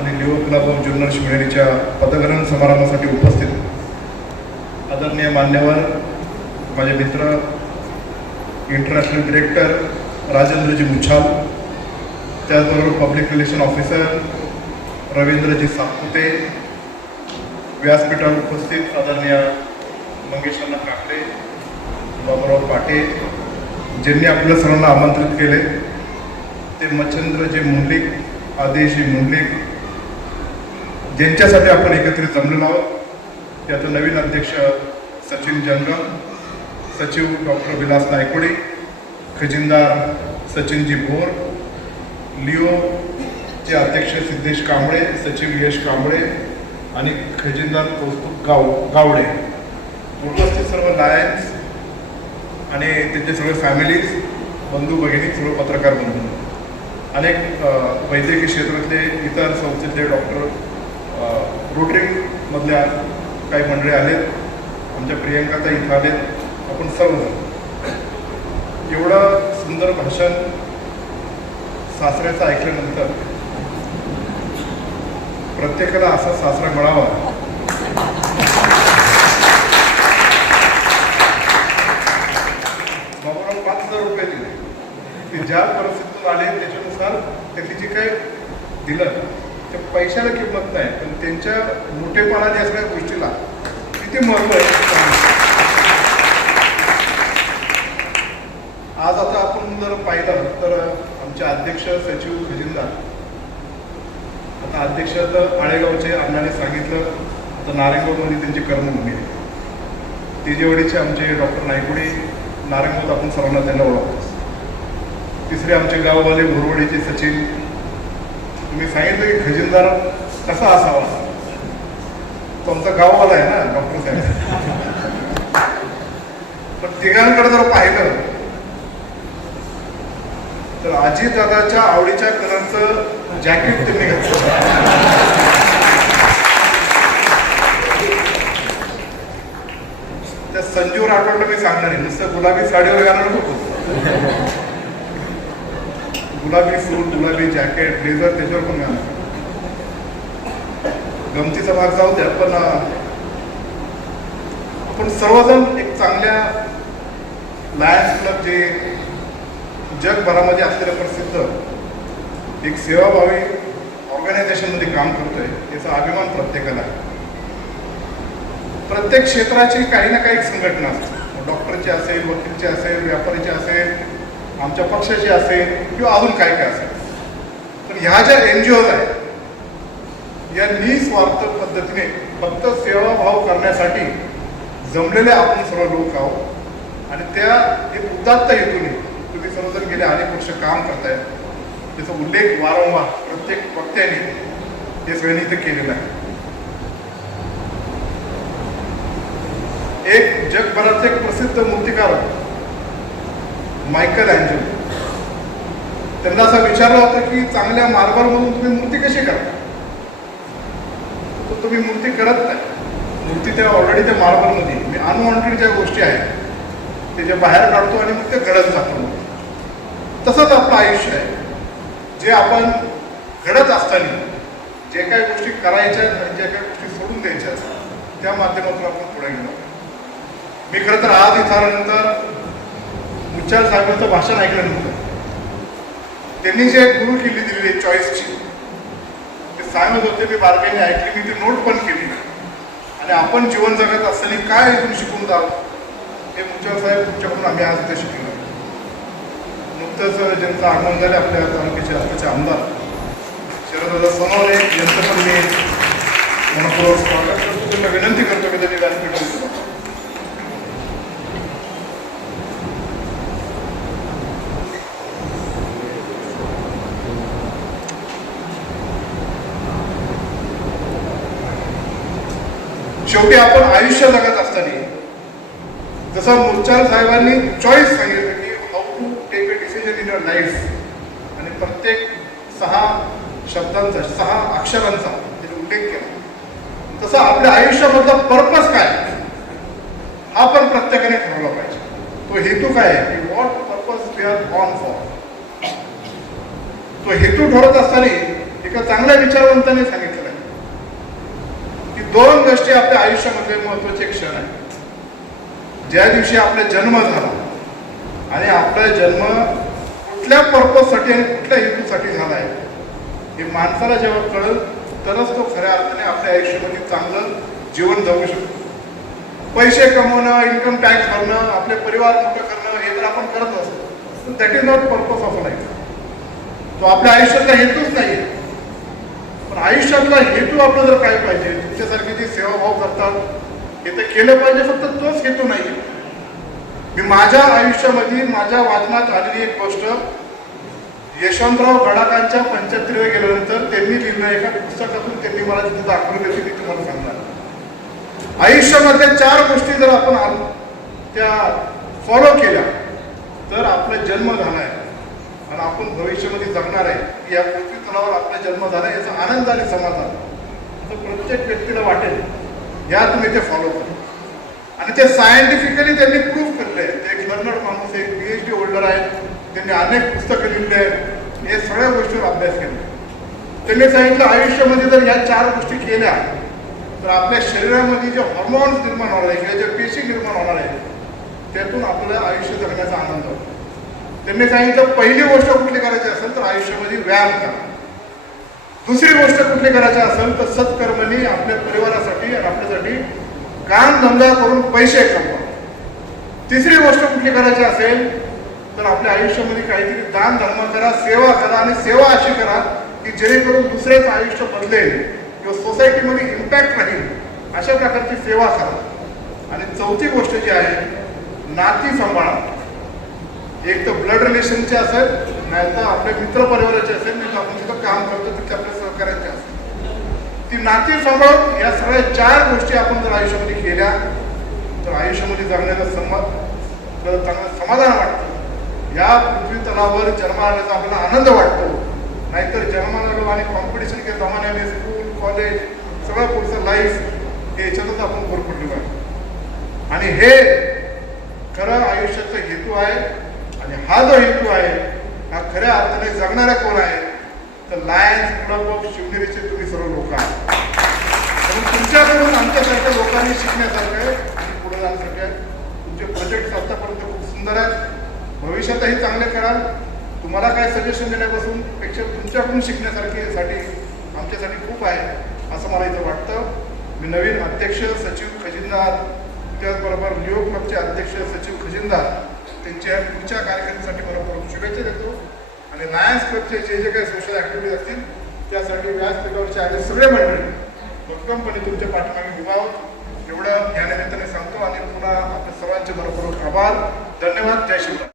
आणि Leo club of Junnar शिवनेरीच्या पदग्रहण समारंभासाठी उपस्थित आदरणीय मान्यवर माझे मित्र इंटरनॅशनल डिरेक्टर राजेंद्रजी मुछाल, त्याचबरोबर public relation officer Ravindraji Satpute, व्यासपीठावर उपस्थित आदरणीय मंगेशअण्णा काकडे, बाबूराव पाटे, ज्यांनी आपल्या सर्वांना आमंत्रित केले, ते मच्छिंद्रजी मुंडलिक, आदेशजी मुंडलिक, ज्यांच्यासाठी आपण एकत्रित जमलेलो आहोत. त्यात नवीन अध्यक्ष सचिन जंगम, सचिव डॉक्टर विलास नायकोडे, खजिनदार सचिनजी भोर, लिओचे अध्यक्ष सिद्धेश कांबळे, सचिव यश कांबळे आणि खजिनदार कौस्तुभ गावडे, उपस्थित सर्व लायन्स आणि त्यांचे सर्व फॅमिलीज, बंधू भगिनी, सर्व पत्रकार बंधू, अनेक वैद्यकीय क्षेत्रातले इतर संस्थेतले डॉक्टर, रोटरीमधल्या काही मंडळी आलेत, आमच्या प्रियंकाता इथं आलेत, आपण सर्वजण. एवढं सुंदर भाषण सासऱ्याचं ऐकल्यानंतर प्रत्येकाला असा सासरा मिळावा बाबूराव 5,000 रुपये दिले, ते ज्या परिस्थितीतून आले त्याच्यानुसार त्यांनी जे काय दिलं त्या पैशाला किंमत नाही, पण त्यांच्या मोठेपणाने या सगळ्या गोष्टीला किती महत्व आहे. आज आता आपण जर पाहिलं तर आमचे अध्यक्ष सचिव खजिनदार, आता अध्यक्ष तर आळेगावचे अण्णाने सांगितलं, आता नारायणगावमध्ये त्यांची कर्मभूमी आहे. तिजेवाडीचे आमचे डॉक्टर नायकोडे, नारायणगावात आपण सर्वांना त्यांना ओळखतो. तिसरे आमचे गाववाले भोरवडीचे सचिन. तुम्ही सांगितलं की खजिनदार कसा असावा, तो आमचा गाववाला आहे ना डॉक्टर साहेब. पण तिघांकडे जर पाहिलं तर अजितदादाच्या आवडीच्या कलरचं जॅकेट त्यांनी घातलं. त्या संजीव राठोडला मी सांगणार आहे, नुसतं गुलाबी साडीवर घालणार नको, गुलाबी सूट, गुलाबी जॅकेट, ब्लेझर त्याच्यावर पण घालणार. गमतीचा भाग जाऊ द्या, पण आपण सर्वजण एक चांगल्या लायन्स क्लब, जे जगभरामध्ये असलेलं प्रसिद्ध एक सेवाभावी ऑर्गनायझेशनमध्ये काम करतोय, याचा अभिमान प्रत्येकाला आहे. प्रत्येक क्षेत्राची काही ना काही संघटना असते, डॉक्टरची असेल, वकीलची असेल, व्यापारीची असेल, आमच्या पक्षाची असेल किंवा अजून काय काय असेल. तर ह्या ज्या NGOज आहेत या निस्वार्थ पद्धतीने फक्त सेवाभाव करण्यासाठी जमलेले आपण सर्व लोक आहोत. आणि त्या एक उदात्त हेतूने तुम्ही सर्वजण गेले अनेक वर्ष काम करताय, त्याचा उल्लेख वारंवार प्रत्येक वक्त्याने हे सगळ्यांनी इथे केलेला आहे. एक जगभराचे एक प्रसिद्ध मूर्तिकार मायकल अँजेलो, त्यांना असं विचारलं होतं की चांगल्या मार्बलमधून तुम्ही मूर्ती कशी करता. तर तुम्ही मूर्ती करत नाही, मूर्ती त्या ऑलरेडी त्या मार्बलमध्ये मी अनवॉन्टेड ज्या गोष्टी आहेत त्याच्या बाहेर काढतो आणि मग ते घडत जातो. तसंच आपलं आयुष्य आहे, जे आपण घडत असताना जे काही गोष्टी करायच्या आणि ज्या काही गोष्टी सोडून द्यायच्या त्या माध्यमातून आपण पुढे गेलो. मी खरं तर आज इथं आल्यानंतर मुच्छाल साहेबांचं भाषण ऐकल्यानंतर त्यांनी जे गुरु केली दिलेली चॉईसची, ते सांगत होते, मी बारकाईने ऐकली, मी ती नोट पण केली. आणि आपण जीवन जगत असताना काय इथून शिकून जावं हे मुच्छाल साहेब तुमच्याकडून आम्ही आज इथे शिकलो. नुकतंच ज्यांचं आगमन झाले आपल्या तालुक्याचे आजचे आमदार शरददादा सोनवणे यांचं पण मी मनपूर्वक स्वागत करतो. त्यांना विनंती करतो की त्यांनी व्यासपीठावर शेवटी आपण आयुष्य जगत असताना जसं मुच्छाल साहेबांनी चॉईस सांगितलं की how to take a decision in your life, आणि प्रत्येक 6 शब्दांचा 6 अक्षरांचा त्याने उल्लेख केला, तसं आपल्या आयुष्यामधला पर्पज काय हा पण प्रत्येकाने ठरवला पाहिजे. तो हेतू काय आहे की what purpose we are on for. तो हेतू ठरवत असताना एका चांगल्या विचारवंताने सांगितलेलं आहे की 2 गोष्टी आपल्या आयुष्यामध्ये महत्वाचे क्षण आहेत. ज्या दिवशी आपला जन्म झाला आणि आपला जन्म कुठल्या पर्पजसाठी आणि कुठल्या हेतूसाठी झाला आहे हे माणसाला जेव्हा कळलं तरच तो खऱ्या अर्थाने आपल्या आयुष्यामध्ये चांगलं जीवन जगू शकतो. पैसे कमवणं, इन्कम टॅक्स भरणं, आपले परिवार मोठं करणं हे तर आपण करत असतो, पण that is not purpose of life. तो आपल्या आयुष्यातला हेतूच नाही. पण आयुष्यातला हेतू आपलं जर काय पाहिजे, तुमच्यासारखे जे सेवाभाव करतात हे तर केलं पाहिजे, फक्त तोच हेतू नाही. मी माझ्या आयुष्यामध्ये माझ्या वाचनात आलेली एक गोष्ट, यशवंतराव गडाखांच्या 75 गेल्यानंतर त्यांनी लिहिलं एका पुस्तकातून त्यांनी मला तिथे दाखवली होती, ती तुम्हाला सांगणार. आयुष्यामध्ये 4 गोष्टी जर आपण त्या फॉलो केल्या तर आपला जन्म झाला आहे आणि आपण भविष्यामध्ये जगणार आहे की या पृथ्वी तलावर आपला जन्म झाला याचा आनंद आणि समाधान तर प्रत्येक व्यक्तीला वाटेल. या तुम्ही ते फॉलो करा. आणि ते सायंटिफिकली त्यांनी प्रूव्ह केलेलं आहे. एक लर्नड माणूस, एक PhD होल्डर आहे, त्यांनी अनेक पुस्तकं लिहिली आहेत, हे सगळ्या गोष्टीवर अभ्यास केला. त्यांनी सांगितलं आयुष्यामध्ये जर ह्या 4 गोष्टी केल्या तर आपल्या शरीरामध्ये जे हॉर्मोन्स निर्माण होणार आहे किंवा जे पेशी निर्माण होणार आहे त्यातून आपल्याला आयुष्य जगण्याचा आनंद होतो. त्यांनी सांगितलं पहिली गोष्ट कुठली करायची असेल तर आयुष्यामध्ये व्यायाम करा. दुसरी गोष्ट कुठली करायची असेल तर सत्कर्मणी आपल्या परिवारासाठी आणि आपल्यासाठी काम धंदा करून पैसे कमवा. तिसरी गोष्ट कुठली करायची असेल तर आपल्या आयुष्यामध्ये काहीतरी दान धर्म करा, सेवा करा आणि सेवा अशी करा की जेणेकरून दुसऱ्याचं आयुष्य बदलेल किंवा सोसायटीमध्ये इम्पॅक्ट राहील, अशा प्रकारची सेवा करा. आणि चौथी गोष्ट जी आहे, नाती सांभाळा. एक तर ब्लड रिलेशनचे असेल, नाही तर आपल्या मित्र परिवाराचे असेल, नाही तर आपण जिथं काम करतो तिथे आपल्या सहकार्याचे असेल. ती नाती सांभाळून या सगळ्या 4 गोष्टी आपण जर आयुष्यामध्ये केल्या तर आयुष्यामध्ये जगण्याचं चांगलं समाधान वाटतं. या पृथ्वी तलावर जन्माला आपल्याला आनंद वाटतो. नाहीतर जन्माला आणि कॉम्पिटिशन के जमान्याने स्कूल कॉलेज सगळं पुढचं लाईफ हे याच्यातच आपण भर पडलेलो आहे. आणि हे खरं आयुष्याचा हेतू आहे. आणि हा जो हेतू आहे हा खऱ्या अर्थाने जगणारा कोण आहे तर लायन्स क्लब ऑफ शिवनेरीचे तुम्ही सर्व लोक आहात. म्हणून तुमच्याकडून आमच्यासारख्या लोकांनी शिकण्यासारखं आहे आणि पुढे जाण्यासारखं आहे. तुमचे प्रोजेक्ट आतापर्यंत खूप सुंदर आहेत, भविष्यातही चांगले कराल. तुम्हाला काय सजेशन देण्यापासून पेक्षा तुमच्याकडून शिकण्यासारखी आमच्यासाठी खूप आहे असं मला इथं वाटतं. मी नवीन अध्यक्ष सचिव खजिनदार, त्याचबरोबर लिओ क्लबचे अध्यक्ष सचिव खजिनदार त्यांच्या पुढच्या कार्यक्रमासाठी मला परत शुभेच्छा देतो. आणि लायन्स क्लबचे जे काही सोशल ॲक्टिव्हिटीज असतील त्यासाठी व्यासपीठावरचे आले सगळे मंडळी भक्कमपणे तुमच्या पाठीमागे उभा आहोत एवढं या निमित्ताने सांगतो. आणि पुन्हा आपल्या सर्वांचे मनपूर्वक आभार. धन्यवाद. जय शिवराय.